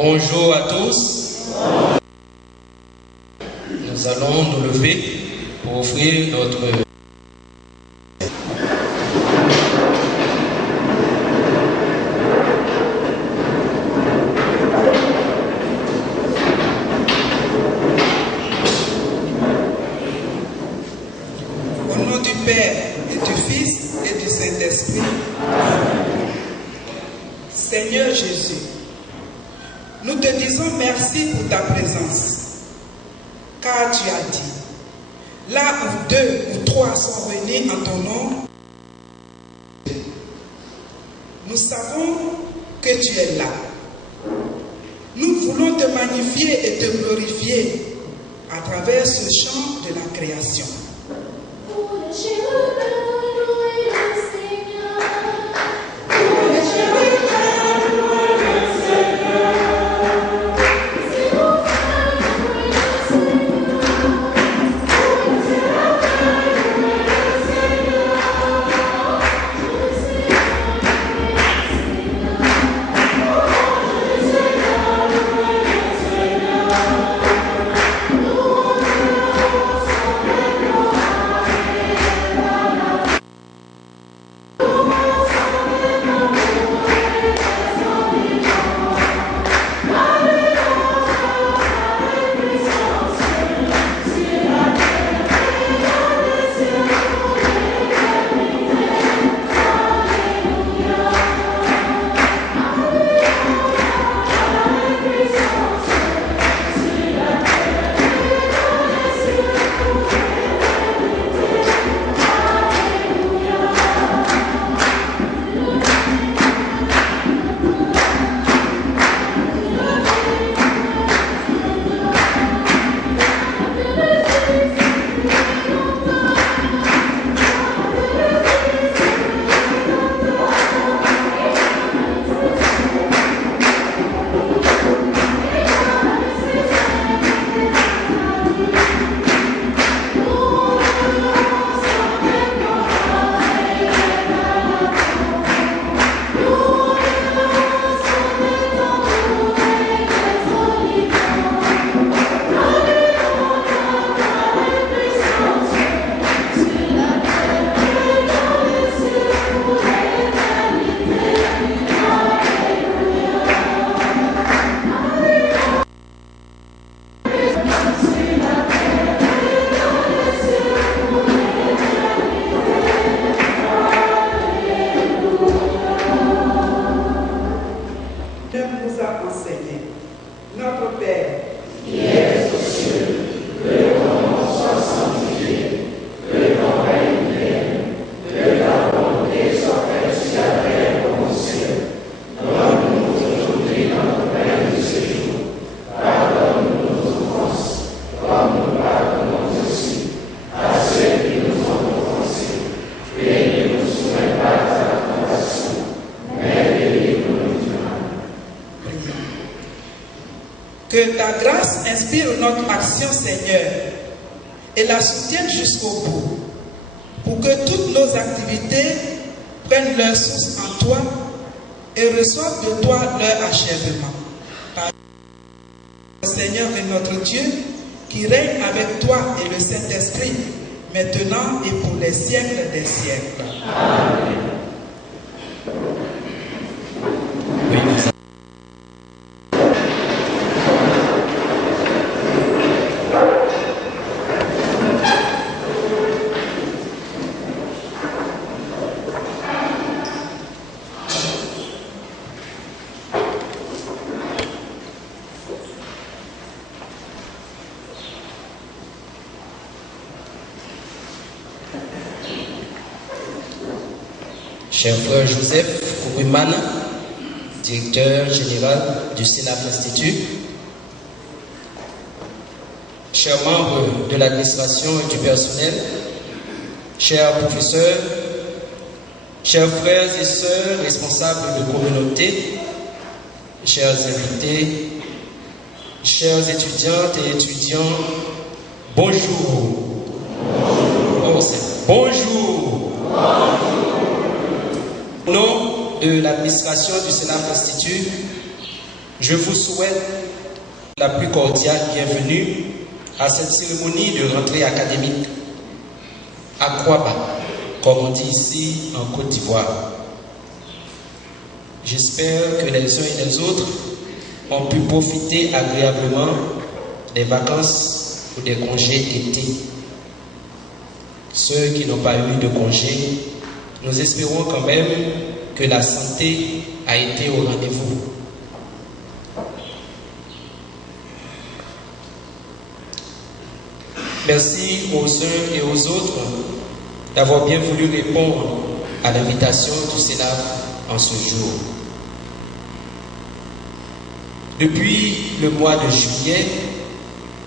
Bonjour à tous. Nous allons nous lever pour offrir notre... Au nom du Père et du Fils et du Saint-Esprit. Seigneur Jésus, nous te disons merci pour ta présence, car tu as dit, là où 2 ou 3 sont réunis en ton nom, nous savons que tu es là. Nous voulons te magnifier et te glorifier à travers ce chant de la création. Que ta grâce inspire notre action, Seigneur, et la soutienne jusqu'au bout, pour que toutes nos activités prennent leur source en toi et reçoivent de toi leur achèvement. Par le Seigneur et notre Dieu, qui règne avec toi et le Saint-Esprit, maintenant et pour les siècles des siècles. Amen. Cher frère Joseph Fukuimana, directeur général du CENAF Institut, chers membres de l'administration et du personnel, chers professeurs, chers frères et sœurs responsables de communauté, chers invités, chers étudiantes et étudiants, bonjour. Bonjour. Au nom de l'administration du CENAF Institut, Je vous souhaite la plus cordiale bienvenue à cette cérémonie de rentrée académique à Kwaba, comme on dit ici en Côte d'Ivoire. J'espère que les uns et les autres ont pu profiter agréablement des vacances ou des congés d'été. Ceux qui n'ont pas eu de congé, nous espérons quand même que la santé a été au rendez-vous. Merci aux uns et aux autres d'avoir bien voulu répondre à l'invitation du Sénat en ce jour. Depuis le mois de juillet,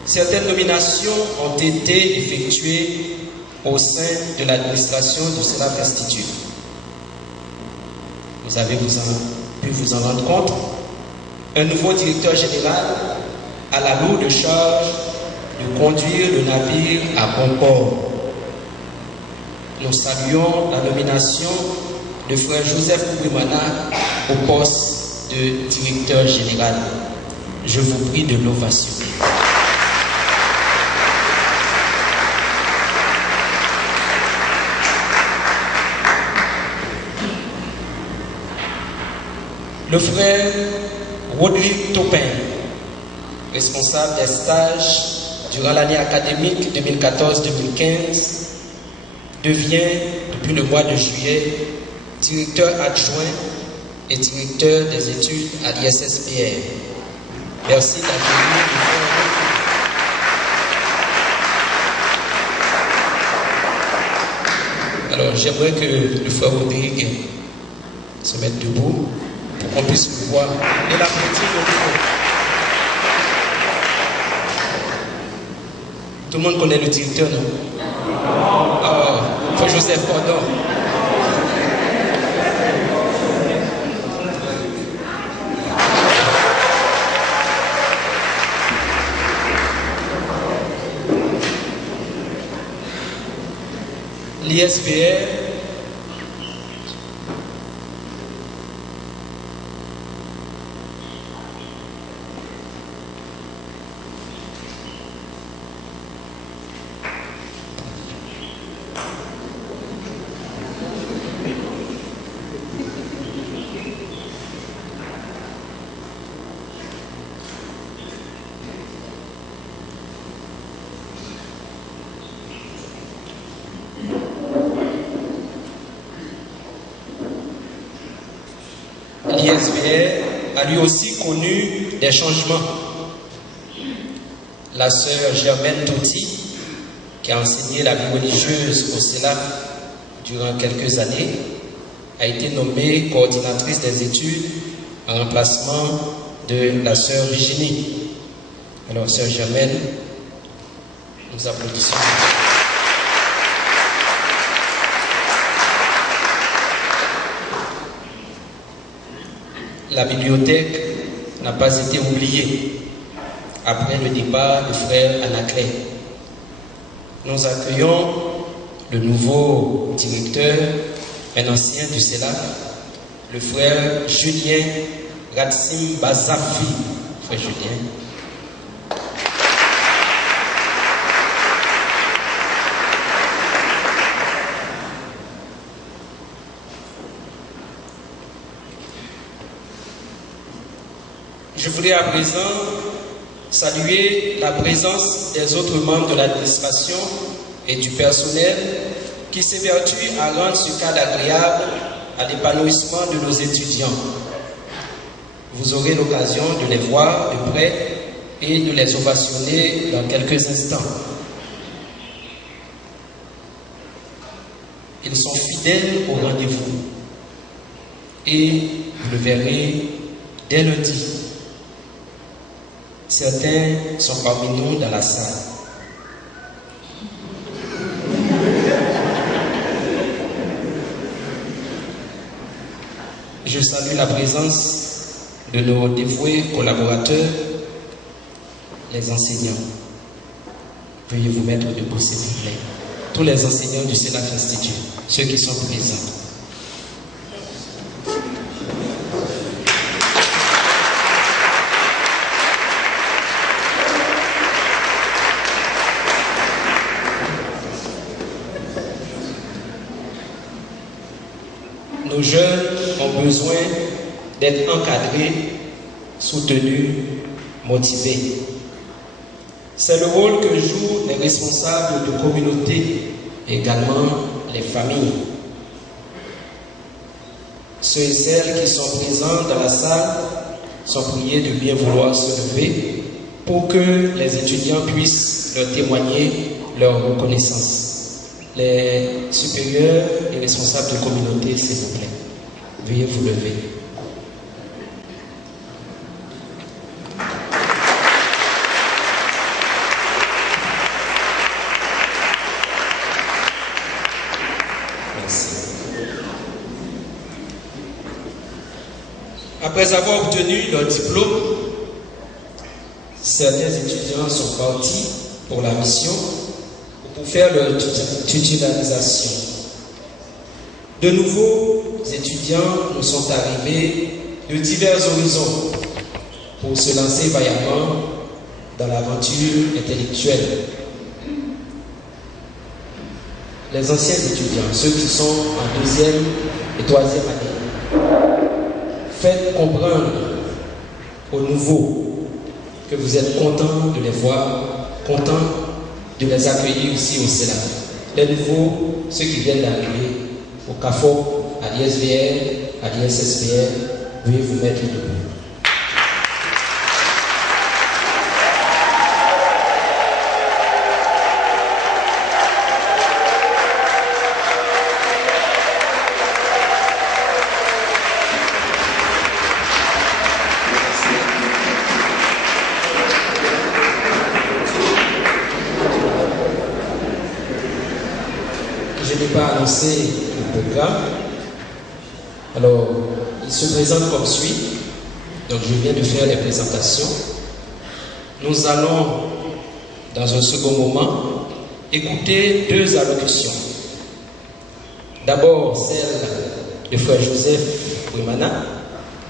certaines nominations ont été effectuées au sein de l'administration du Sénat Institut. Vous avez pu vous en rendre compte. Un nouveau directeur général a la lourde charge de conduire le navire à bon port. Nous saluons la nomination de frère Joseph Kouimana au poste de directeur général. Je vous prie de l'ovation. Le frère Rodrigue Topin, responsable des stages durant l'année académique 2014-2015, devient, depuis le mois de juillet, directeur adjoint et directeur des études à l'ISSPR. Merci d'accueillir. Alors, j'aimerais que le frère Rodrigue se mette debout pour qu'on puisse le voir et l'applaudir au micro. Tout le monde connaît le directeur, non? Oh, frère Joseph, pardon. L'ISPR a lui aussi connu des changements. La sœur Germaine Touti, qui a enseigné la vie religieuse au CELAF durant quelques années, a été nommée coordinatrice des études en remplacement de la sœur Virginie. Alors, sœur Germaine, nous applaudissons. La bibliothèque n'a pas été oubliée après le départ du frère Anaclet. Nous accueillons le nouveau directeur, un ancien du CELAF, le frère Julien Ratsim Bazafi. Frère Julien. Je voudrais à présent saluer la présence des autres membres de l'administration et du personnel qui s'évertuent à rendre ce cadre agréable à l'épanouissement de nos étudiants. Vous aurez l'occasion de les voir de près et de les ovationner dans quelques instants. Ils sont fidèles au rendez-vous et vous le verrez dès lundi. Certains sont parmi nous dans la salle. Je salue la présence de nos dévoués collaborateurs, les enseignants. Veuillez vous mettre debout, s'il vous plaît. Tous les enseignants du CELAF Institut, ceux qui sont présents. nos jeunes ont besoin d'être encadrés, soutenus, motivés. C'est le rôle que jouent les responsables de communauté, également les familles. Ceux et celles qui sont présents dans la salle sont priés de bien vouloir se lever pour que les étudiants puissent leur témoigner leur reconnaissance. Les supérieurs et responsables de communauté, s'il vous plaît, veuillez vous lever. Après avoir obtenu leur diplôme, certains étudiants sont partis pour la mission pour faire leur titularisation. De nouveaux étudiants nous sont arrivés de divers horizons pour se lancer vaillamment dans l'aventure intellectuelle. Les anciens étudiants, ceux qui sont en 2e et 3e année, faites comprendre aux nouveaux que vous êtes contents de les voir, contents de les accueillir ici au Sénat. Les nouveaux, ceux qui viennent d'arriver au CAFO, à l'ISVR, à l'ISSVR, veuillez vous mettre debout. Le programme. Alors, il se présente comme suit. Donc, je viens de faire les présentations. Nous allons, dans un second moment, écouter 2 allocutions. D'abord, celle de frère Joseph Ouimana,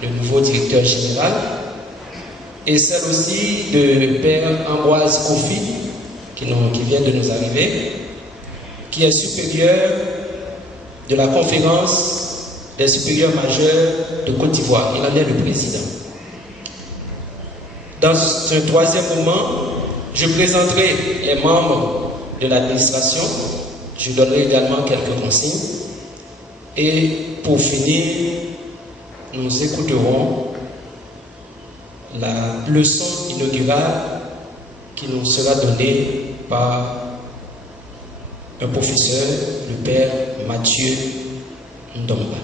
le nouveau directeur général, et celle aussi de père Ambroise Kofi, qui vient de nous arriver, qui est supérieur de la conférence des supérieurs majeurs de Côte d'Ivoire. Il en est le président. Dans un 3e moment, je présenterai les membres de l'administration. Je donnerai également quelques consignes. Et pour finir, nous écouterons la leçon inaugurale qui nous sera donnée par un professeur, le père Mathieu Ndomba.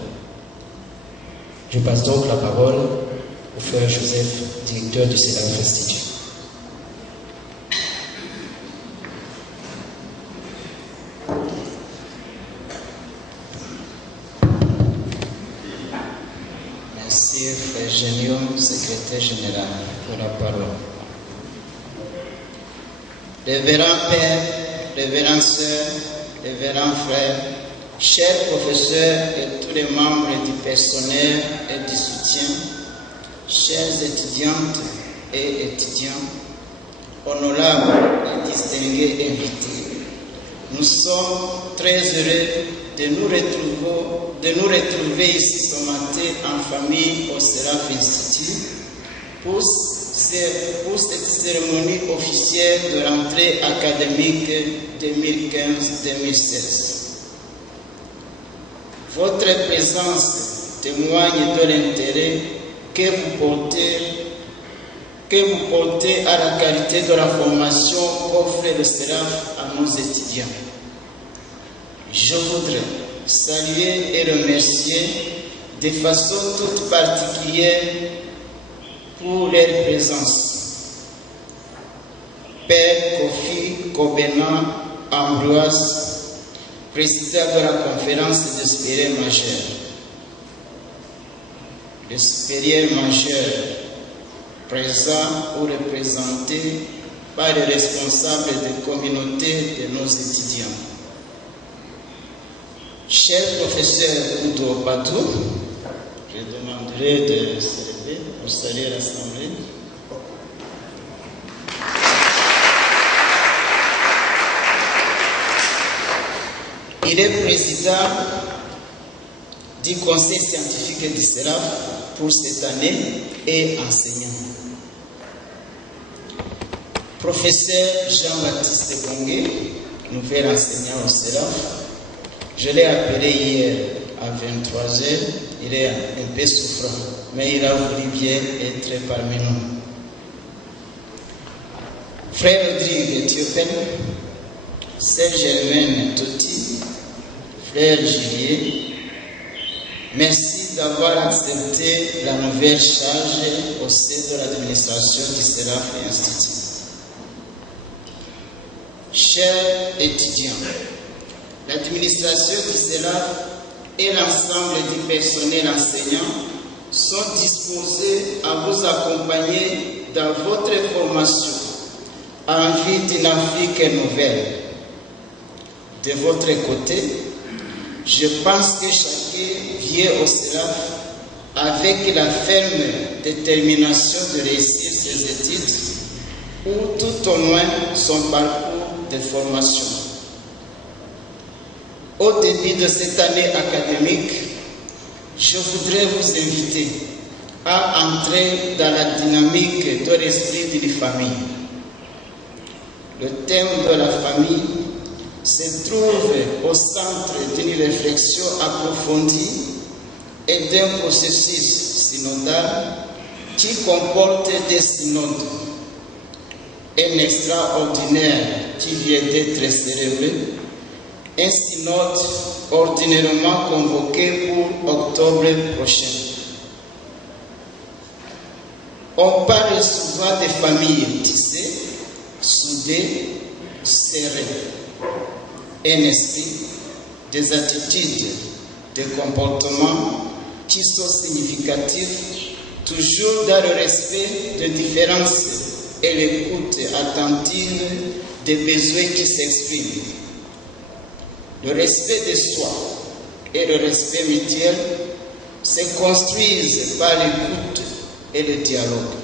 Je passe donc la parole au frère Joseph, directeur du CEDAF Institut. Merci, frère Génion, secrétaire général, pour la parole. Révérend Père, révérends sœurs, révérends frères, chers professeurs et tous les membres du personnel et du soutien, chères étudiantes et étudiants, honorables et distingués invités, nous sommes très heureux de nous retrouver ici ce matin en famille au CEDAF Institut pour cette cérémonie officielle de rentrée académique 2015-2016. Votre présence témoigne de l'intérêt que vous portez à la qualité de la formation qu'offre le CEDAF à nos étudiants. Je voudrais saluer et remercier de façon toute particulière pour leur présence. Père Kofi Kobena Ambroise, président de la conférence des supérieurs majeurs. Les supérieurs majeurs présents ou représentés par les responsables de communauté de nos étudiants. Cher professeur Udo Badou, je demanderai de se lever pour saluer l'Assemblée. Il est président du conseil scientifique du CERAF pour cette année et enseignant. Professeur Jean-Baptiste Congué, nouvel enseignant au CERAF, je l'ai appelé hier à 23h, il est un peu souffrant, mais il a voulu bien être parmi nous. Frère Rodrigue Éthiopen, Sœur Germaine Toti, Frère Juliet, merci d'avoir accepté la nouvelle charge au sein de l'administration du CERAF et Institut. Chers étudiants, l'administration du CERAF et l'ensemble du personnel enseignant sont disposés à vous accompagner dans votre formation en vue d'une Afrique nouvelle. De votre côté, je pense que chacun vient au CERAF avec la ferme détermination de réussir ses études ou tout au moins son parcours de formation. Au début de cette année académique, je voudrais vous inviter à entrer dans la dynamique de l'esprit d'une famille. Le thème de la famille se trouve au centre d'une réflexion approfondie et d'un processus synodal qui comporte des synodes. Un extraordinaire qui vient d'être célébré, un synode ordinairement convoqué pour octobre prochain. On parle souvent des familles tissées, soudées, serrées. Un esprit, des attitudes, des comportements qui sont significatifs, toujours dans le respect des différences et l'écoute attentive des besoins qui s'expriment. Le respect de soi et le respect mutuel se construisent par l'écoute et le dialogue.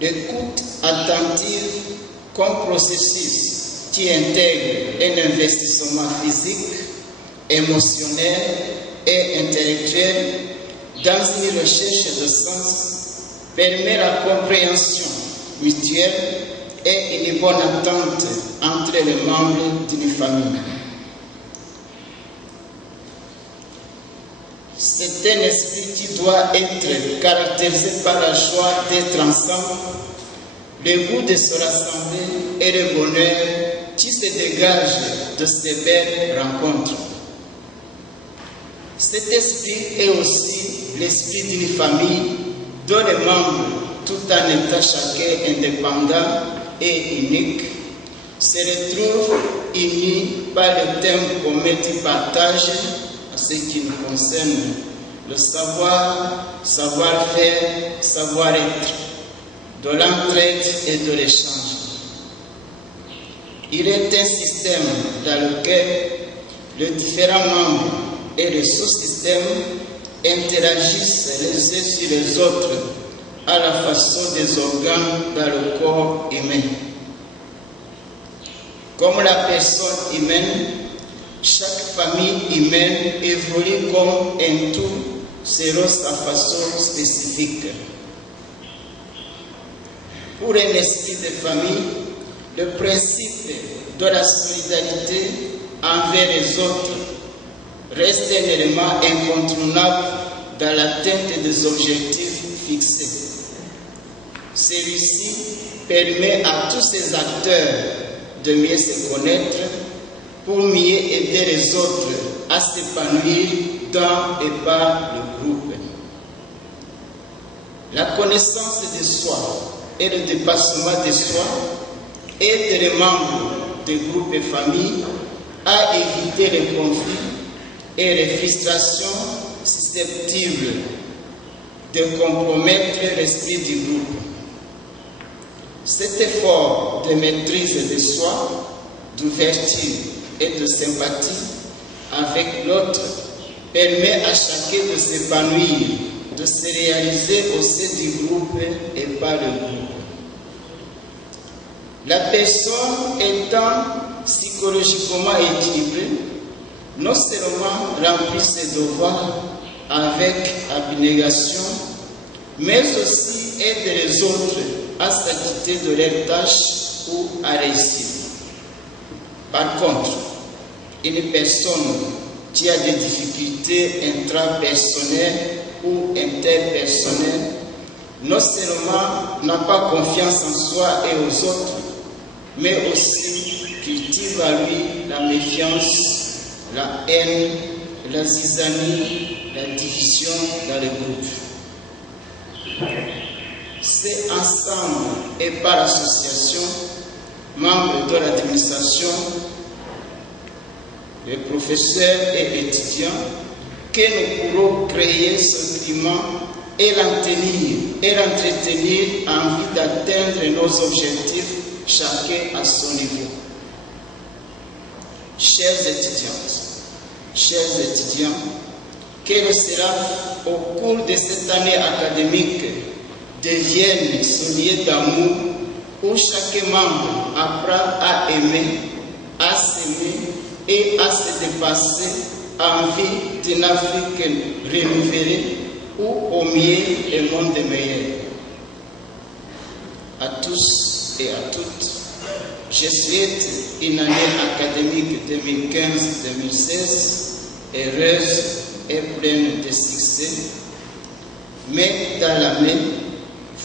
L'écoute attentive comme processus qui intègre un investissement physique, émotionnel et intellectuel dans une recherche de sens permet la compréhension mutuelle et une bonne entente entre les membres d'une famille. C'est un esprit qui doit être caractérisé par la joie d'être ensemble, le goût de se rassembler et le bonheur qui se dégage de ces belles rencontres. Cet esprit est aussi l'esprit d'une famille dont les membres, tout en étant chacun indépendant et unique, se retrouvent unis par le thème commun du partage à ce qui nous concerne, le savoir, savoir-faire, savoir-être, de l'entraide et de l'échange. Il est un système dans lequel les différents membres et les sous-systèmes interagissent les uns sur les autres à la façon des organes dans le corps humain. Comme la personne humaine, chaque famille humaine évolue comme un tout selon sa façon spécifique. Pour un esprit de famille, le principe de la solidarité envers les autres reste un élément incontournable dans l'atteinte des objectifs fixés. Celui-ci permet à tous ces acteurs de mieux se connaître pour mieux aider les autres à s'épanouir dans et par le groupe. La connaissance de soi et le dépassement de soi aident les membres des groupes et familles à éviter les conflits et les frustrations susceptibles de compromettre l'esprit du groupe. Cet effort de maîtrise de soi, d'ouverture et de sympathie avec l'autre permet à chacun de s'épanouir, de se réaliser au sein du groupe et par le groupe. La personne étant psychologiquement équilibrée, non seulement remplir ses devoirs avec abnégation, mais aussi aider les autres à s'acquitter de leurs tâches ou à réussir. Par contre, une personne qui a des difficultés intrapersonnelles ou interpersonnelles, non seulement n'a pas confiance en soi et aux autres, mais aussi cultive à lui la méfiance, la haine, la zizanie, la division dans le groupe. C'est ensemble et par association, membres de l'administration, les professeurs et étudiants, que nous pourrons créer ce climat et l'entretenir en vue d'atteindre nos objectifs, chacun à son niveau. Chers étudiantes, chers étudiants, que le CERAF, au cours de cette année académique, devienne ce lieu d'amour où chaque membre apprend à aimer, à s'aimer et à se dépasser en vue d'une Afrique renouvelée où au mieux le monde est meilleur. À tous et à toutes, je souhaite une année académique 2015-2016 heureuse et pleine de succès. Mais dans la main,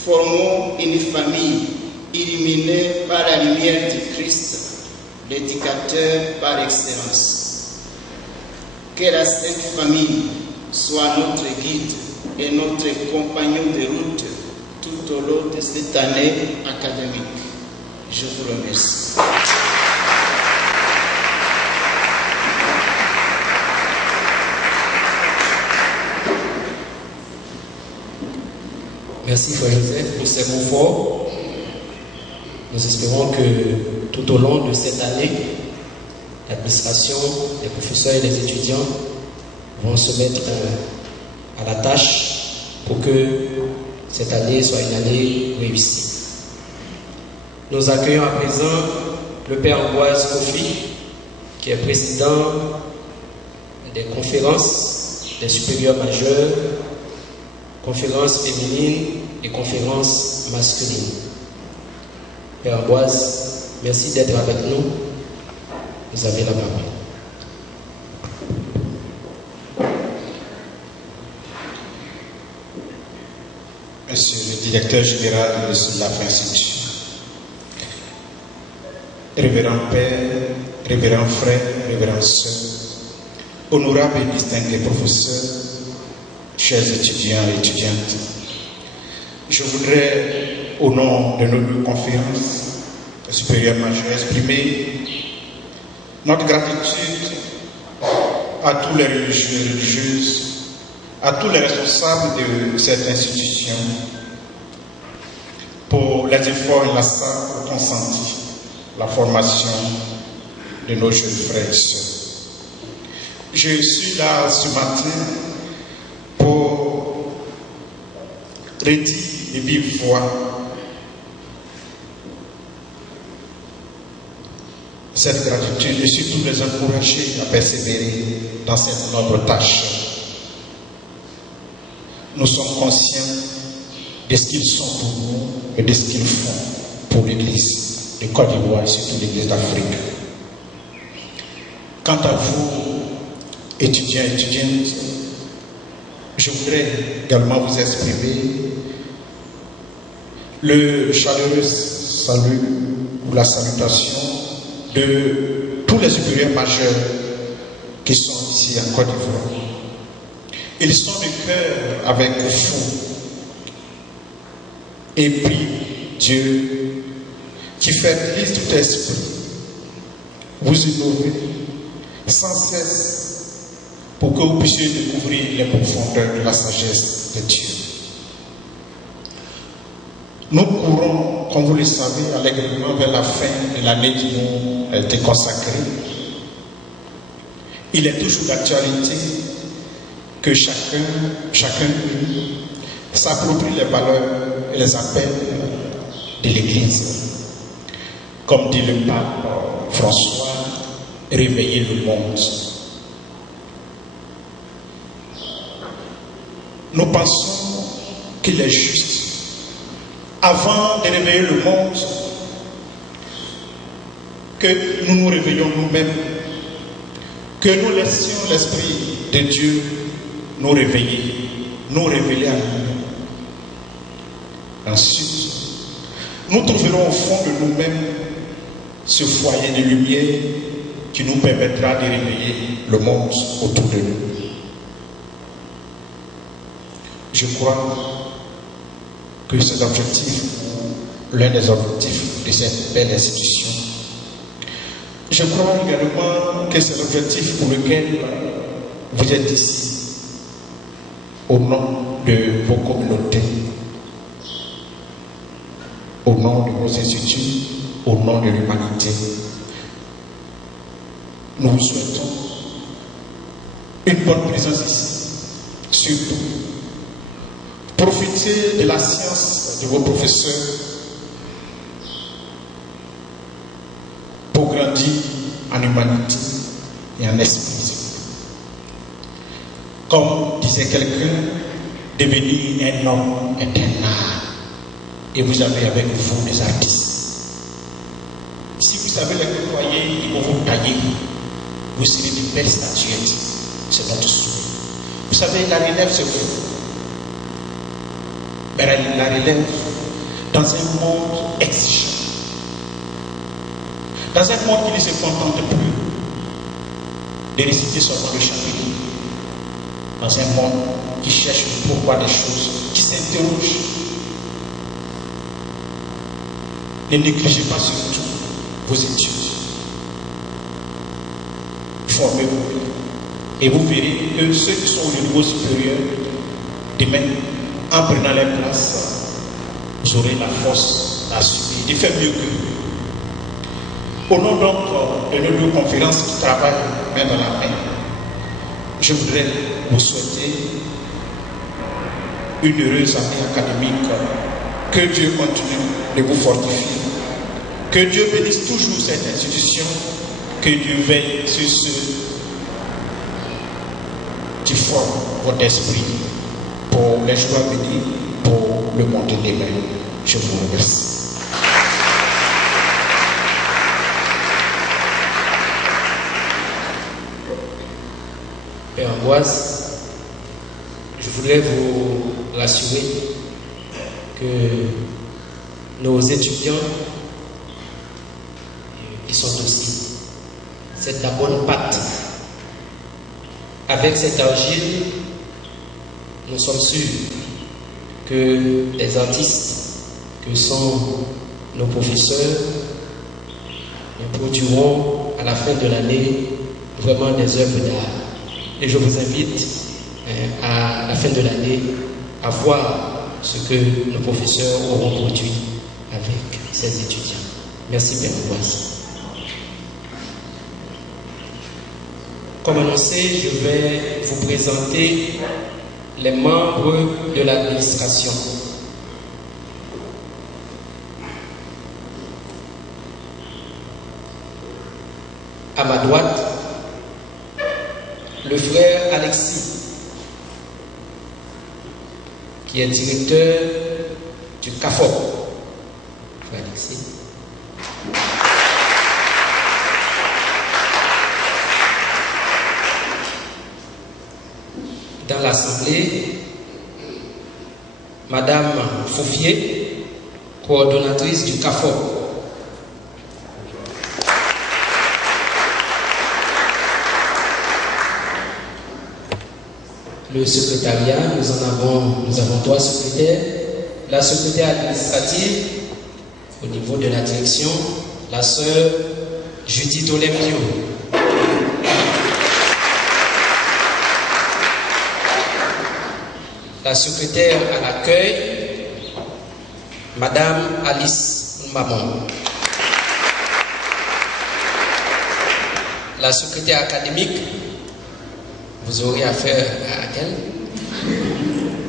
formons une famille illuminée par la lumière du Christ, l'éducateur par excellence. Que la Sainte Famille soit notre guide et notre compagnon de route tout au long de cette année académique. Je vous remercie. Merci Frère Joseph pour ces mots forts. Nous espérons que tout au long de cette année, l'administration, les professeurs et les étudiants vont se mettre à la tâche pour que cette année soit une année réussie. Nous accueillons à présent le Père Ambroise Kofi, qui est président des conférences des supérieurs majeurs, conférences féminines et conférences masculines. Père Ambroise, merci d'être avec nous. Vous avez la parole. Monsieur le directeur général de la Institut, révérend Père, révérend frère, révérend sœur, honorables et distingués professeurs, chers étudiants et étudiantes, je voudrais, au nom de nos conférences supérieures majeures, exprimer notre gratitude à tous les religieux et religieuses, à tous les responsables de cette institution pour les efforts inlassables consentis, la formation de nos jeunes frères et sœurs. Je suis là ce matin pour redire de vive voix cette gratitude et surtout les encourager à persévérer dans cette noble tâche. Nous sommes conscients de ce qu'ils sont pour nous et de ce qu'ils font pour l'Église de Côte d'Ivoire et surtout l'Église d'Afrique. Quant à vous, étudiants et étudiantes, je voudrais également vous exprimer le chaleureux salut ou la salutation de tous les supérieurs majeurs qui sont ici en Côte d'Ivoire. Ils sont de cœur avec vous et prient Dieu qui fertilise tout esprit, vous innover sans cesse pour que vous puissiez découvrir les profondeurs de la sagesse de Dieu. Nous courons, comme vous le savez, allègrement vers la fin de l'année qui nous a été consacrée. Il est toujours d'actualité que chacun de nous s'approprie les valeurs et les appels de l'Église. Comme dit le pape François, réveiller le monde. nous pensons qu'il est juste, avant de réveiller le monde, que nous nous réveillons nous-mêmes, que nous laissions l'Esprit de Dieu nous réveiller, nous révéler à nous-mêmes. Ensuite, nous trouverons au fond de nous-mêmes ce foyer de lumière qui nous permettra de réveiller le monde autour de nous. Je crois que c'est l'objectif, l'un des objectifs de cette belle institution. Je crois également que c'est l'objectif pour lequel vous êtes ici, au nom de vos communautés, au nom de vos instituts, au nom de l'humanité. Nous vous souhaitons une bonne présence ici. Surtout, profitez de la science de vos professeurs pour grandir en humanité et en esprit. Comme disait quelqu'un, devenir un homme est un art. Et vous avez avec vous des artistes. Si vous savez les côtoyer, ils vont vous tailler. Vous serez de belles statuettes. C'est notre souhait. Vous savez, la relève se fait. Mais la relève dans un monde exigeant. Dans un monde qui ne se contente plus de réciter seulement le chapitre. Dans un monde qui cherche le pourquoi des choses, qui s'interroge. Ne négligez pas surtout vos études. Formez-vous. Et vous verrez que ceux qui sont au niveau supérieur, demain, en prenant les places, vous aurez la force d'assumer, de faire mieux qu'eux. Au nom donc de nos deux conférences qui travaillent main dans la main, je voudrais vous souhaiter une heureuse année académique. Que Dieu continue de vous fortifier. Que Dieu bénisse toujours cette institution. Que Dieu veille sur ceux qui forment votre esprit pour les jours à venir, pour le monde demain. Je vous remercie. Père Ambroise, je voudrais vous rassurer que nos étudiants, ils sont aussi. C'est de la bonne pâte. Avec cette argile, nous sommes sûrs que les artistes que sont nos professeurs nous produiront à la fin de l'année vraiment des œuvres d'art. Et je vous invite à la fin de l'année à voir ce que nos professeurs auront produit avec ces étudiants. Merci, Père Ambroise. Comme annoncé, je vais vous présenter les membres de l'administration. À ma droite, le frère Alexis, qui est directeur du CAFOP. Frère Alexis. Dans l'Assemblée, Madame Foufier, coordonnatrice du CAFOP. Le secrétariat, nous avons 3 secrétaires. La secrétaire administrative, au niveau de la direction, la sœur Judith Olempio. La secrétaire à l'accueil, Madame Alice Mamon. La secrétaire académique, vous aurez affaire à elle,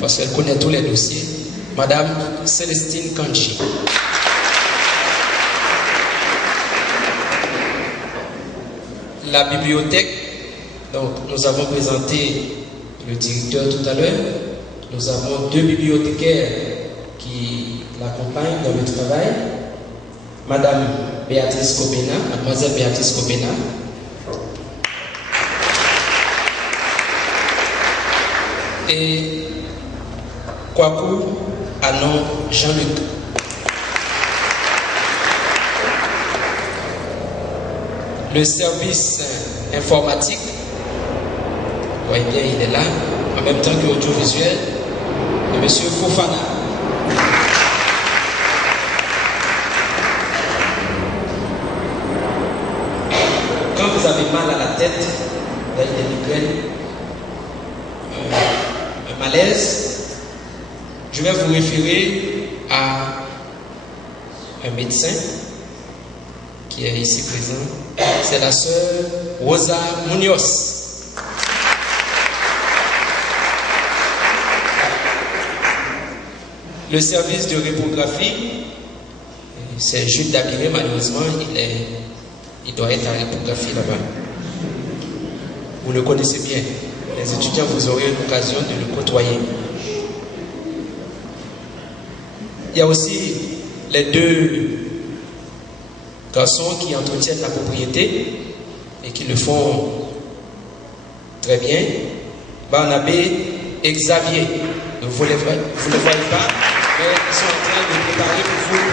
parce qu'elle connaît tous les dossiers, Madame Célestine Kanchi. La bibliothèque, donc nous avons présenté le directeur tout à l'heure, Nous avons 2 bibliothécaires qui l'accompagnent dans le travail. Madame Béatrice Kobena, Mademoiselle Béatrice Kobena. Et Kwaku Anon Jean-Luc. Le service informatique, vous voyez bien, il est là, en même temps que audiovisuel, de M. Fofana. Quand vous avez mal à la tête, vous avez des migraines, un malaise, je vais vous référer à un médecin qui est ici présent. C'est la sœur Rosa Munoz. Le service de reprographie, c'est Jules Dabiré, malheureusement, il doit être à la reprographie là-bas. Vous le connaissez bien. Les étudiants, vous aurez l'occasion de le côtoyer. Il y a aussi les 2 garçons qui entretiennent la propriété et qui le font très bien. Barnabé et Xavier. Vous ne le voyez pas, mais ils sont en train de préparer pour vous.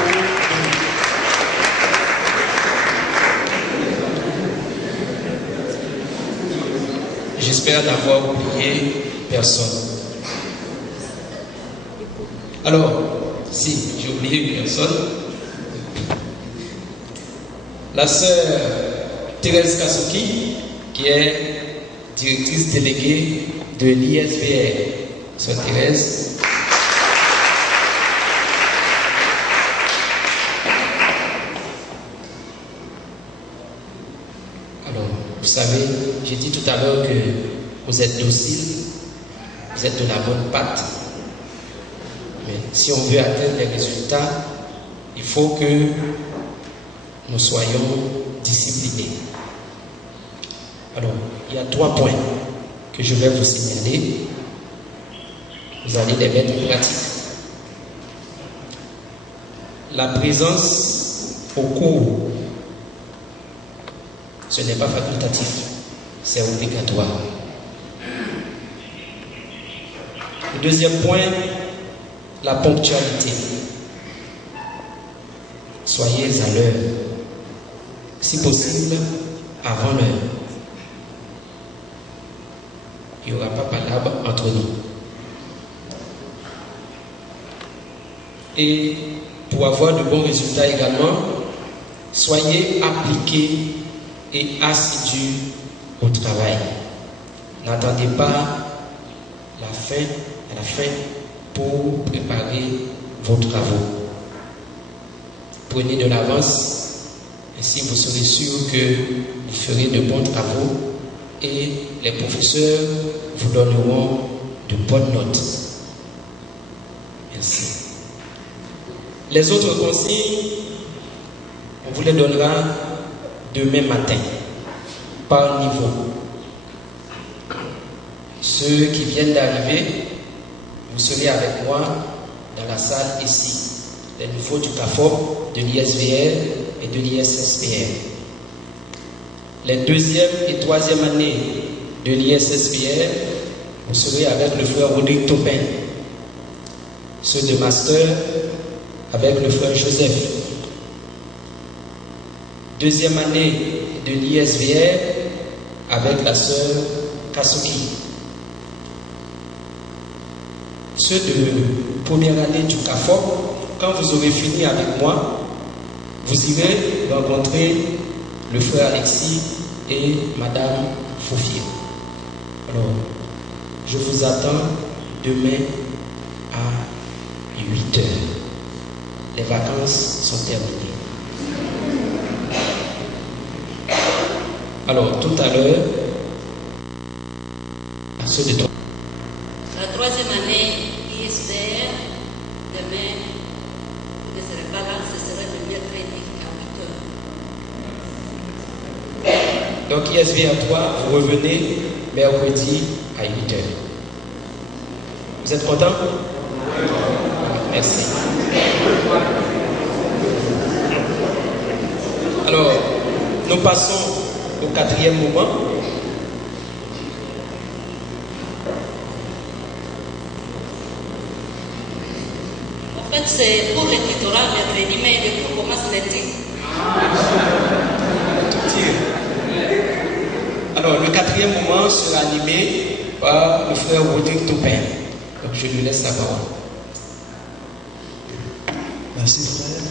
J'espère n'avoir oublié personne. Alors, si j'ai oublié personne, la sœur Thérèse Kasuki, qui est directrice déléguée de l'ISVR. Sœur Thérèse. Alors, vous savez, j'ai dit tout à l'heure que vous êtes docile, vous êtes de la bonne patte. Mais si on veut atteindre les résultats, il faut que nous soyons disciplinés. Alors, il y a 3 points que je vais vous signaler. Vous allez les mettre en pratique. La présence au cours, ce n'est pas facultatif, c'est obligatoire. Le 2e point, la ponctualité. Soyez à l'heure. Si possible, avant l'heure. Il n'y aura pas palabre entre nous. Et pour avoir de bons résultats également, soyez appliqués et assidus au travail. N'attendez pas à la fin pour préparer vos travaux. Prenez de l'avance, ainsi vous serez sûr que vous ferez de bons travaux et les professeurs vous donneront de bonnes notes. Merci. Les autres consignes, on vous les donnera demain matin, par niveau. Ceux qui viennent d'arriver, vous serez avec moi dans la salle ici, les nouveaux du CAFOP, de l'ISVR et de l'ISSPR. Les 2e et 3e années de l'ISSPR, vous serez avec le frère Rodrigue Topin. Ceux de master, avec le frère Joseph. 2e année de l'ISVR avec la sœur Kasuki. Ceux de première année du CAFOP, quand vous aurez fini avec moi, vous irez rencontrer le frère Alexis et madame Foufier. Alors, je vous attends demain à 8 heures. Les vacances sont terminées. Alors, tout à l'heure, à ceux de toi. La 3e année ISVR, demain, ne serait pas là, ce serait le mercredi à 8 heures. Donc, ISVR 3, vous revenez mercredi à 8 heures. Vous êtes content? Merci. Alors, nous passons au 4e moment. En fait, c'est pour le tutorat mercredi, mais le cours commence lundi. Alors, le 4e moment sera animé par le frère Rodrigue Topin. Donc, je lui laisse la parole. Merci, frère.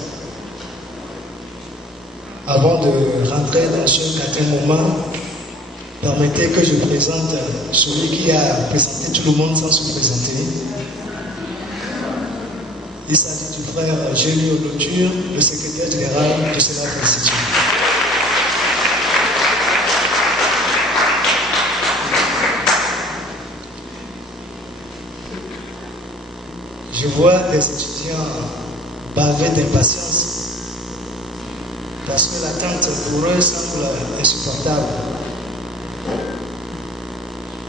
Avant de rentrer dans ce 4e moment, permettez que je présente celui qui a présenté tout le monde sans se présenter. Il s'agit du frère Gély Olotur, le secrétaire général de CELAF Institut. Je vois des étudiants bavés d'impatience parce que l'attente pour eux semble insupportable.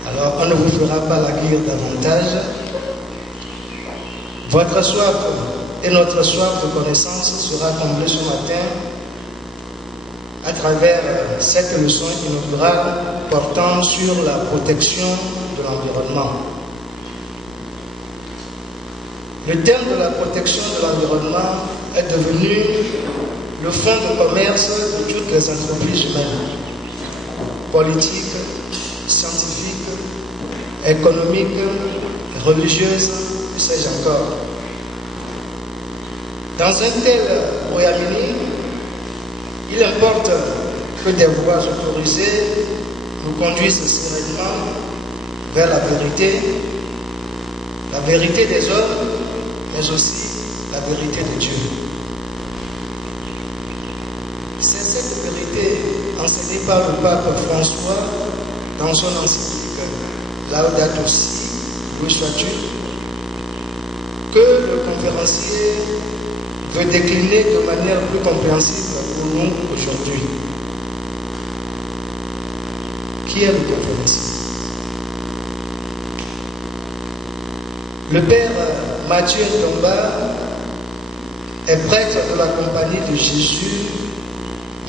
Alors on ne vous fera pas languir davantage. Votre soif et notre soif de connaissance sera comblée ce matin à travers cette leçon inaugurale portant sur la protection de l'environnement. Le thème de la protection de l'environnement est devenu le fond de commerce de toutes les entreprises humaines, politiques, scientifiques, économiques, religieuses, et sais-je encore. Dans un tel Royaume-Uni, il importe que des voies autorisées nous conduisent sereinement vers la vérité des hommes, mais aussi la vérité de Dieu. C'est cette vérité enseignée par le pape François dans son encyclique Laudato Si, loué sois-tu, que le conférencier veut décliner de manière plus compréhensible pour nous aujourd'hui. Qui est le conférencier? Le père Mathieu Tomba est prêtre de la Compagnie de Jésus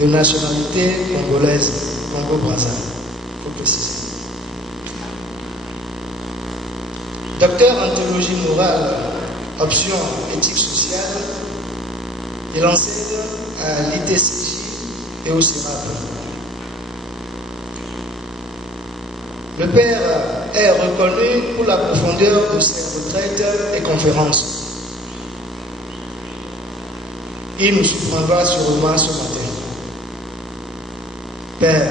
de nationalité congolaise, Congo-Brazzaville, pour préciser. Docteur en théologie morale, option éthique sociale, il enseigne à l'ITCJ et au CERAP. Le père est reconnu pour la profondeur de ses retraites et conférences. Il nous surprendra sûrement ce matin. Père,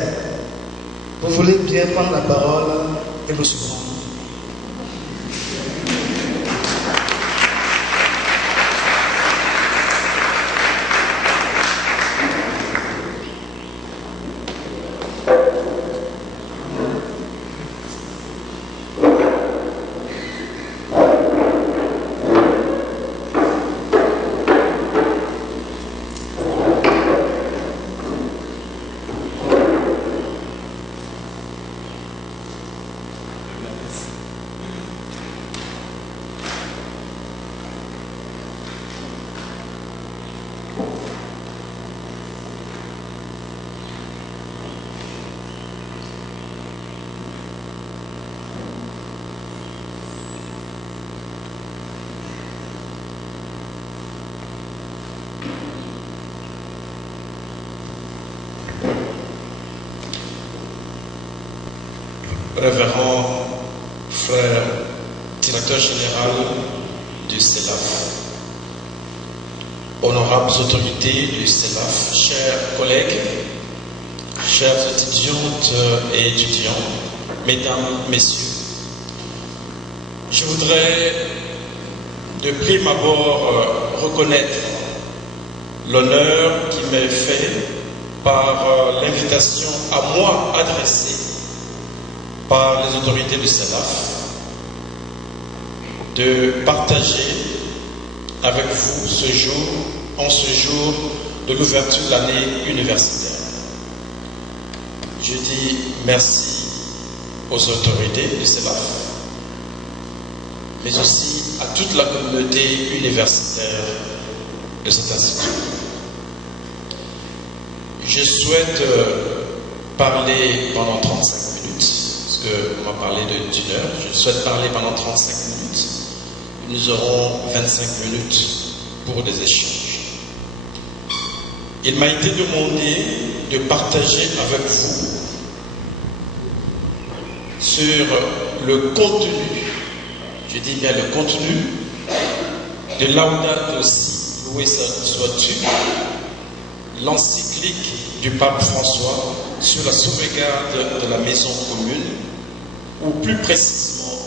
vous voulez bien prendre la parole et nous surprendre. Révérend frère directeur général du CELAF, honorables autorités du CELAF, chers collègues, chères étudiantes et étudiants, mesdames, messieurs, je voudrais de prime abord reconnaître l'honneur qui m'est fait par l'invitation à moi adressée par les autorités du CELAF de partager avec vous ce jour, en ce jour de l'ouverture de l'année universitaire. Je dis merci aux autorités du CELAF, mais aussi à toute la communauté universitaire de cet institut. Je souhaite parler pendant 35 minutes, parce qu'on m'a parlé d'une heure. Je souhaite parler pendant 35 minutes. Nous aurons 25 minutes pour des échanges. Il m'a été demandé de partager avec vous sur le contenu, je dis bien le contenu, de Laudato Si, loué sois-tu, l'encyclique du pape François sur la sauvegarde de la maison commune, ou plus précisément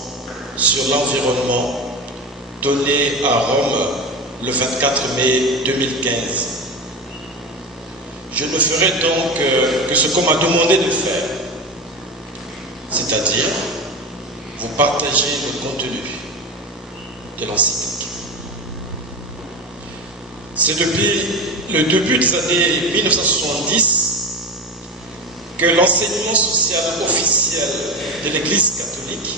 sur l'environnement, donné à Rome le 24 mai 2015. Je ne ferai donc que ce qu'on m'a demandé de faire, c'est-à-dire vous partager le contenu de l'encyclique. C'est depuis le début des années 1970 que l'enseignement social officiel de l'Église catholique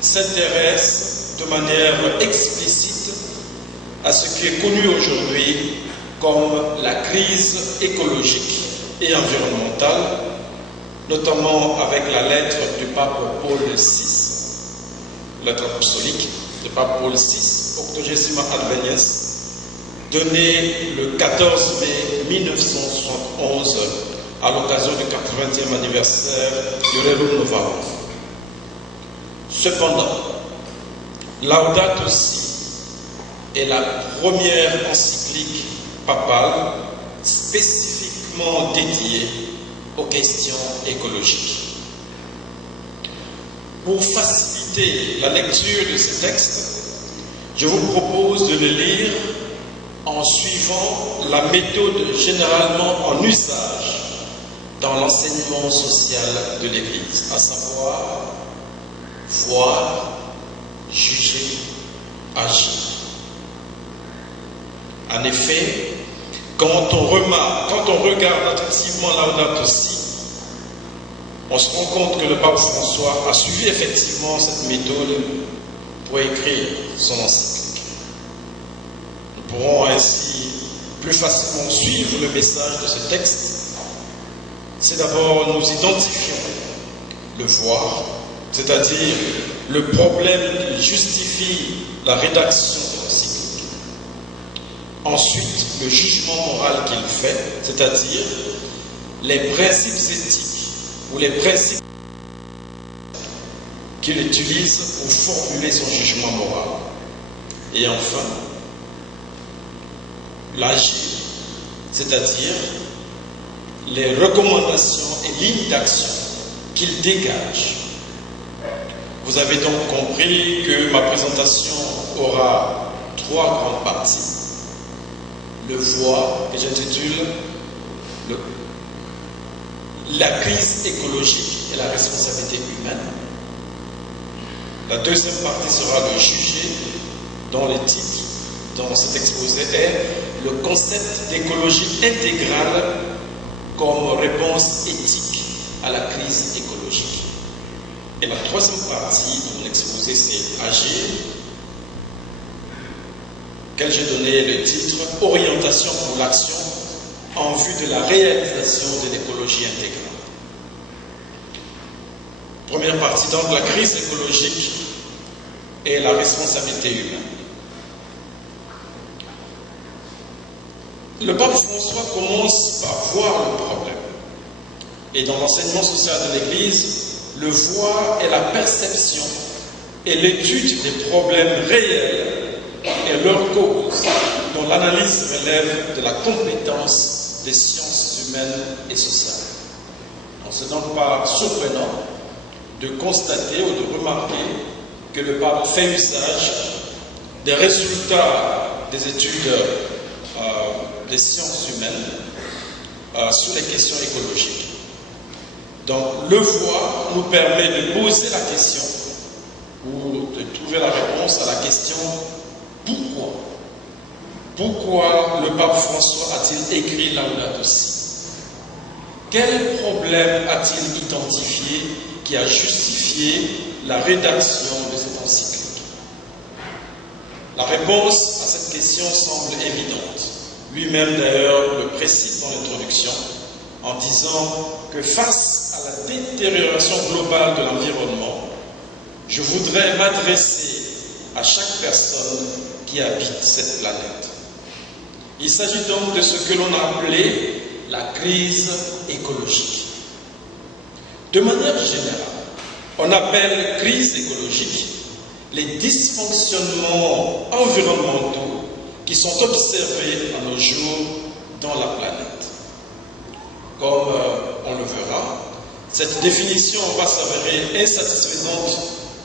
s'intéresse de manière explicite à ce qui est connu aujourd'hui comme la crise écologique et environnementale, notamment avec la lettre du pape Paul VI, lettre apostolique du pape Paul VI, Octogesima Adveniens, donnée le 14 mai 1971 à l'occasion du 80e anniversaire du Rerum Novarum. Cependant, Laudato Si est la première encyclique papale spécifiquement dédiée aux questions écologiques. Pour faciliter la lecture de ce texte, je vous propose de le lire en suivant la méthode généralement en usage dans l'enseignement social de l'Église, à savoir voir, juger, agir. En effet, quand on regarde attentivement Laudato Si, on se rend compte que le pape François a suivi effectivement cette méthode pour écrire son encyclique. Nous pourrons ainsi plus facilement suivre le message de ce texte. C'est d'abord nous identifions le voir, c'est-à-dire le problème qui justifie la rédaction de l'encyclique. Ensuite, le jugement moral qu'il fait, c'est-à-dire les principes éthiques ou les principes qu'il utilise pour formuler son jugement moral. Et enfin, l'agir, c'est-à-dire les recommandations et lignes d'action qu'il dégage. Vous avez donc compris que ma présentation aura 3 grandes parties. Le voir, que j'intitule la crise écologique et la responsabilité humaine. La deuxième partie sera le juger, dont le titre dans cet exposé est le concept d'écologie intégrale comme réponse éthique à la crise écologique. Et la troisième partie de mon exposé, c'est agir, auquel j'ai donné le titre Orientation pour l'action en vue de la réalisation de l'écologie intégrale. Première partie, donc, la crise écologique et la responsabilité humaine. Le pape François commence par voir le problème. Et dans l'enseignement social de l'Église, le voir est la perception et l'étude des problèmes réels et leurs causes, dont l'analyse relève de la compétence des sciences humaines et sociales. Donc, ce n'est donc pas surprenant de constater ou de remarquer que le pape fait usage des résultats des études des sciences humaines sur les questions écologiques. Donc, le voir nous permet de poser la question ou de trouver la réponse à la question pourquoi. Pourquoi le pape François a-t-il écrit Laudato Si? Quel problème a-t-il identifié qui a justifié la rédaction de cette encyclique? La réponse à cette question semble évidente. Lui-même d'ailleurs le précise dans l'introduction en disant que face à la détérioration globale de l'environnement, je voudrais m'adresser à chaque personne qui habite cette planète. Il s'agit donc de ce que l'on a appelé la crise écologique. De manière générale, on appelle crise écologique les dysfonctionnements environnementaux qui sont observés à nos jours dans la planète. Comme on le verra, cette définition va s'avérer insatisfaisante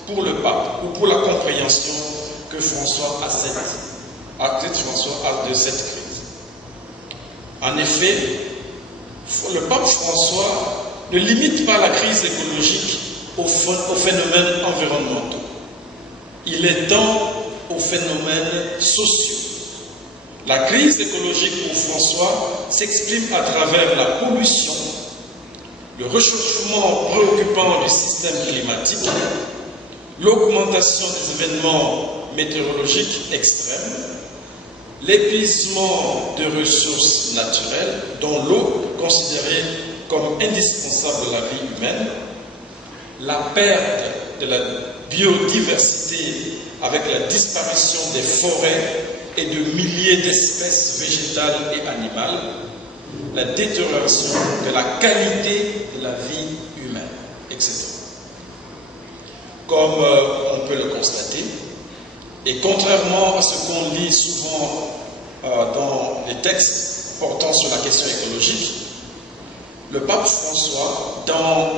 pour le pape ou pour la compréhension que François a de cette crise. En effet, le pape François ne limite pas la crise écologique aux phénomènes environnementaux. Il étend aux phénomènes sociaux. La crise écologique pour François s'exprime à travers la pollution, le réchauffement préoccupant du système climatique, l'augmentation des événements météorologiques extrêmes, l'épuisement de ressources naturelles, dont l'eau, considérée comme indispensable à la vie humaine, la perte de la biodiversité avec la disparition des forêts et de milliers d'espèces végétales et animales, la détérioration de la qualité de la vie humaine, etc. Comme on peut le constater, et contrairement à ce qu'on lit souvent dans les textes portant sur la question écologique, le pape François, dans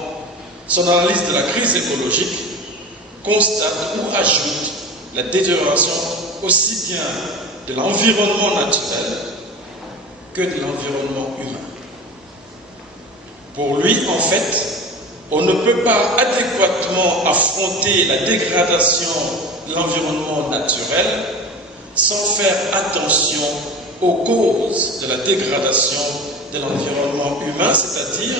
son analyse de la crise écologique, constate ou ajoute la détérioration aussi bien de l'environnement naturel que de l'environnement humain. Pour lui, en fait, on ne peut pas adéquatement affronter la dégradation de l'environnement naturel sans faire attention aux causes de la dégradation de l'environnement humain, c'est-à-dire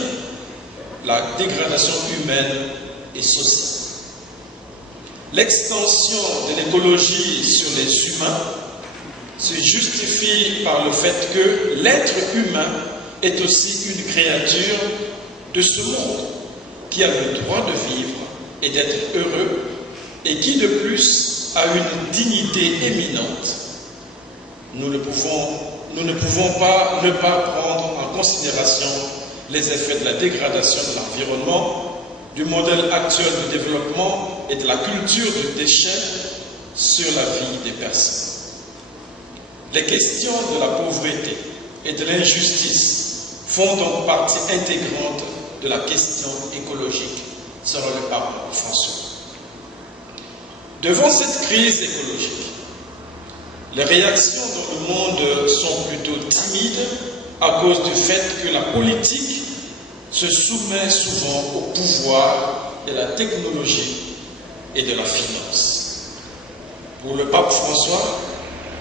la dégradation humaine et sociale. L'extension de l'écologie sur les humains se justifie par le fait que l'être humain est aussi une créature de ce monde qui a le droit de vivre et d'être heureux et qui de plus a une dignité éminente. Nous ne pouvons pas ne pas prendre en considération les effets de la dégradation de l'environnement, du modèle actuel de développement et de la culture du déchet sur la vie des personnes. Les questions de la pauvreté et de l'injustice font donc partie intégrante de la question écologique, selon le pape François. Devant cette crise écologique, les réactions dans le monde sont plutôt timides à cause du fait que la politique se soumet souvent au pouvoir de la technologie et de la finance. Pour le pape François,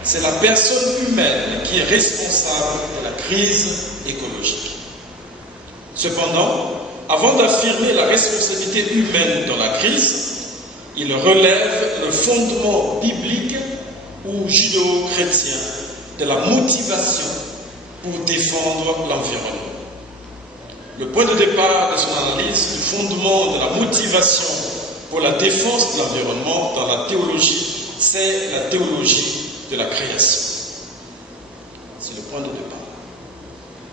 c'est la personne humaine qui est responsable de la crise écologique. Cependant, avant d'affirmer la responsabilité humaine dans la crise, il relève le fondement biblique ou judéo-chrétien de la motivation pour défendre l'environnement. Le point de départ de son analyse du fondement de la motivation pour la défense de l'environnement dans la théologie, c'est la théologie de la création. C'est le point de départ.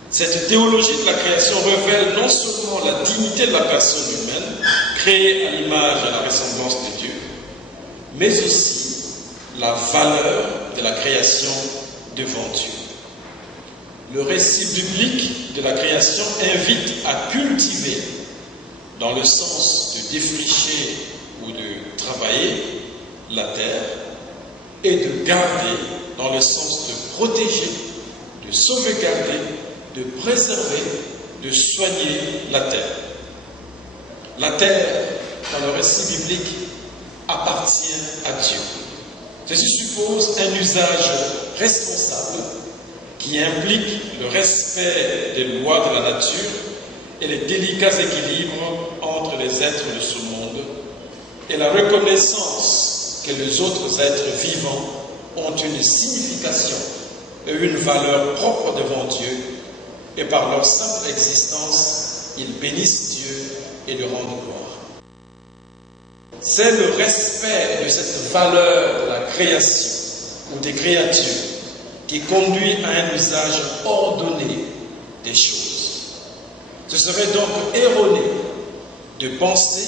Cette théologie de la création révèle non seulement la dignité de la personne humaine, créée à l'image et à la ressemblance de Dieu, mais aussi la valeur de la création devant Dieu. Le récit biblique de la création invite à cultiver, dans le sens de défricher ou de travailler, la terre, et de garder, dans le sens de protéger, de sauvegarder, de préserver, de soigner la terre. La terre, dans le récit biblique, appartient à Dieu. Ceci suppose un usage responsable qui implique le respect des lois de la nature et les délicats équilibres entre les êtres de ce monde et la reconnaissance que les autres êtres vivants ont une signification et une valeur propre devant Dieu, et par leur simple existence, ils bénissent Dieu et lui rendent gloire. C'est le respect de cette valeur de la création ou des créatures qui conduit à un usage ordonné des choses. Ce serait donc erroné de penser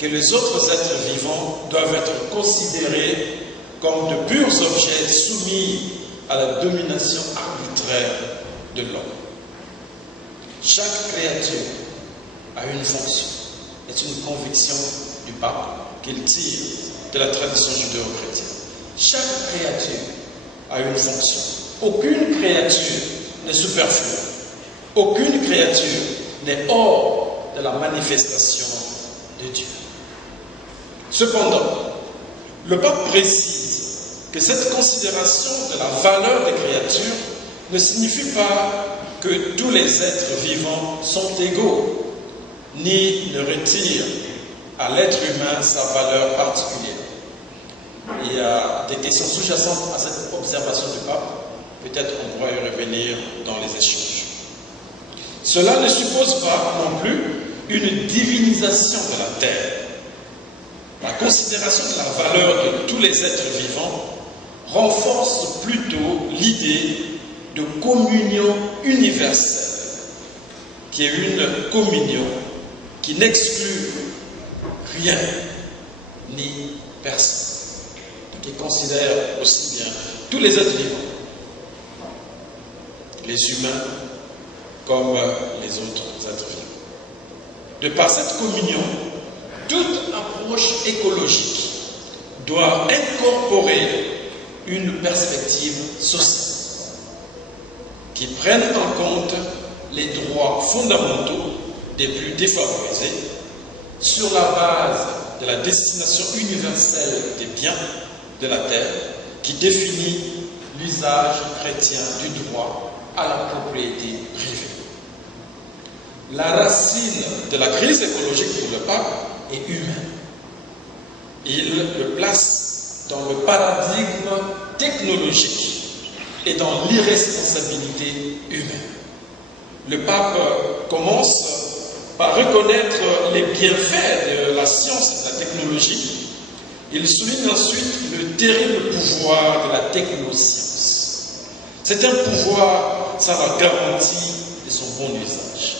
que les autres êtres vivants doivent être considérés comme de purs objets soumis à la domination arbitraire de l'homme. Chaque créature a une fonction. C'est une conviction du pape qu'il tire de la tradition judéo-chrétienne. Chaque créature a une fonction. Aucune créature n'est superflue. Aucune créature n'est hors de la manifestation de Dieu. Cependant, le pape précise que cette considération de la valeur des créatures ne signifie pas que tous les êtres vivants sont égaux, ni ne retire à l'être humain sa valeur particulière. Il y a des questions sous-jacentes à cette observation du pape. Peut-être on pourra y revenir dans les échanges. Cela ne suppose pas non plus une divinisation de la terre. La considération de la valeur de tous les êtres vivants renforce plutôt l'idée de communion universelle, qui est une communion qui n'exclut rien ni personne, qui considère aussi bien tous les êtres vivants, les humains comme les autres êtres vivants. De par cette communion, toute approche écologique doit incorporer une perspective sociale qui prenne en compte les droits fondamentaux des plus défavorisés sur la base de la destination universelle des biens de la terre qui définit l'usage chrétien du droit à la propriété privée. La racine de la crise écologique pour le pape est humaine. Il le place dans le paradigme technologique et dans l'irresponsabilité humaine. Le pape commence par reconnaître les bienfaits de la science et de la technologie. Il souligne ensuite le terrible pouvoir de la technoscience. C'est un pouvoir sans la garantie de son bon usage.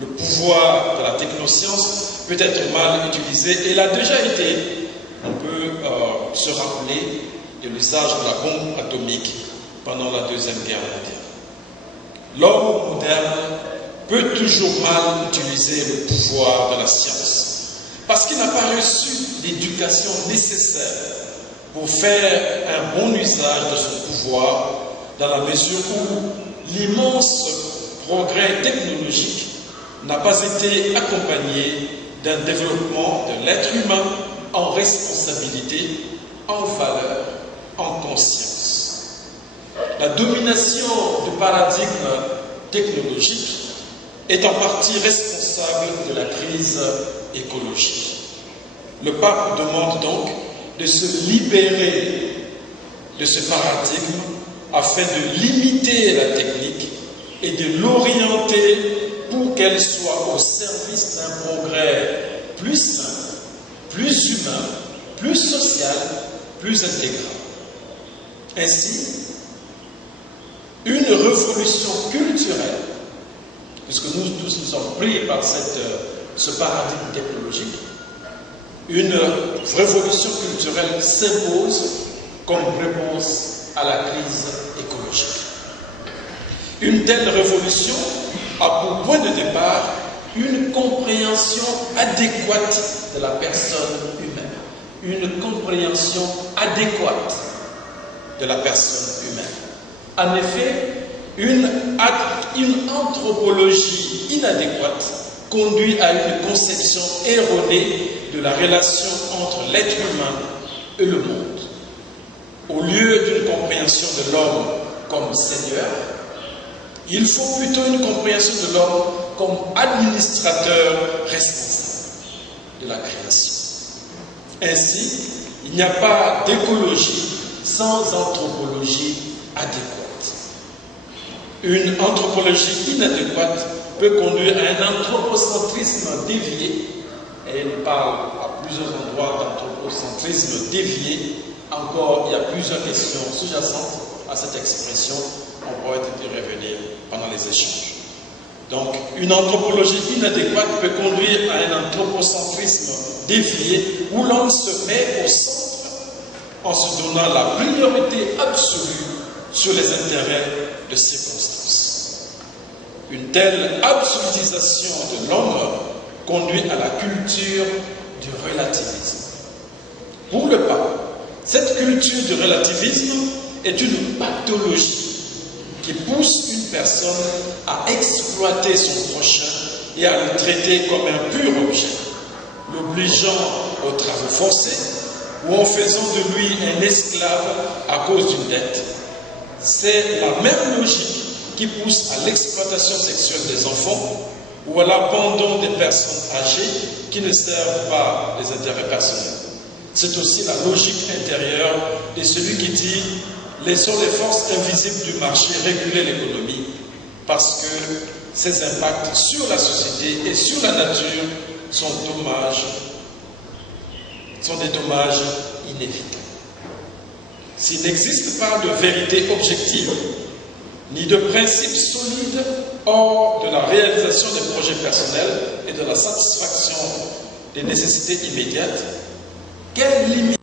Le pouvoir de la technoscience peut être mal utilisé et il a déjà été, on peut se rappeler de l'usage de la bombe atomique pendant la Deuxième Guerre mondiale. L'homme moderne peut toujours mal utiliser le pouvoir de la science parce qu'il n'a pas reçu l'éducation nécessaire pour faire un bon usage de son pouvoir dans la mesure où l'immense progrès technologique n'a pas été accompagné d'un développement de l'être humain en responsabilité, en valeur, en conscience. La domination du paradigme technologique est en partie responsable de la crise écologique. Le pape demande donc de se libérer de ce paradigme afin de limiter la technique et de l'orienter pour qu'elle soit au service d'un progrès plus sain, plus humain, plus social, plus intégral. Ainsi, une révolution culturelle, puisque nous tous nous sommes pris par ce paradigme technologique, une révolution culturelle s'impose comme réponse à la crise écologique. Une telle révolution a pour point de départ une compréhension adéquate de la personne humaine. Une compréhension adéquate de la personne humaine. En effet, une anthropologie inadéquate conduit à une conception erronée de la relation entre l'être humain et le monde. Au lieu d'une compréhension de l'homme comme Seigneur, il faut plutôt une compréhension de l'homme comme administrateur responsable de la création. Ainsi, il n'y a pas d'écologie sans anthropologie adéquate. Une anthropologie inadéquate peut conduire à un anthropocentrisme dévié, et il parle à plusieurs endroits d'anthropocentrisme dévié. Encore, il y a plusieurs questions sous-jacentes à cette expression. On pourrait y revenir pendant les échanges. Donc, une anthropologie inadéquate peut conduire à un anthropocentrisme dévié où l'homme se met au centre en se donnant la priorité absolue sur les intérêts de circonstances. Une telle absolutisation de l'homme conduit à la culture du relativisme. Pour le pape, cette culture du relativisme est une pathologie qui pousse une personne à exploiter son prochain et à le traiter comme un pur objet, l'obligeant aux travaux forcés ou en faisant de lui un esclave à cause d'une dette. C'est la même logique qui pousse à l'exploitation sexuelle des enfants ou à l'abandon des personnes âgées qui ne servent pas les intérêts personnels. C'est aussi la logique intérieure de celui qui dit « laissons les forces invisibles du marché réguler l'économie » parce que ces impacts sur la société et sur la nature sont des dommages inévitables. S'il n'existe pas de vérité objective, ni de principe solide hors de la réalisation des projets personnels et de la satisfaction des nécessités immédiates, quelle limite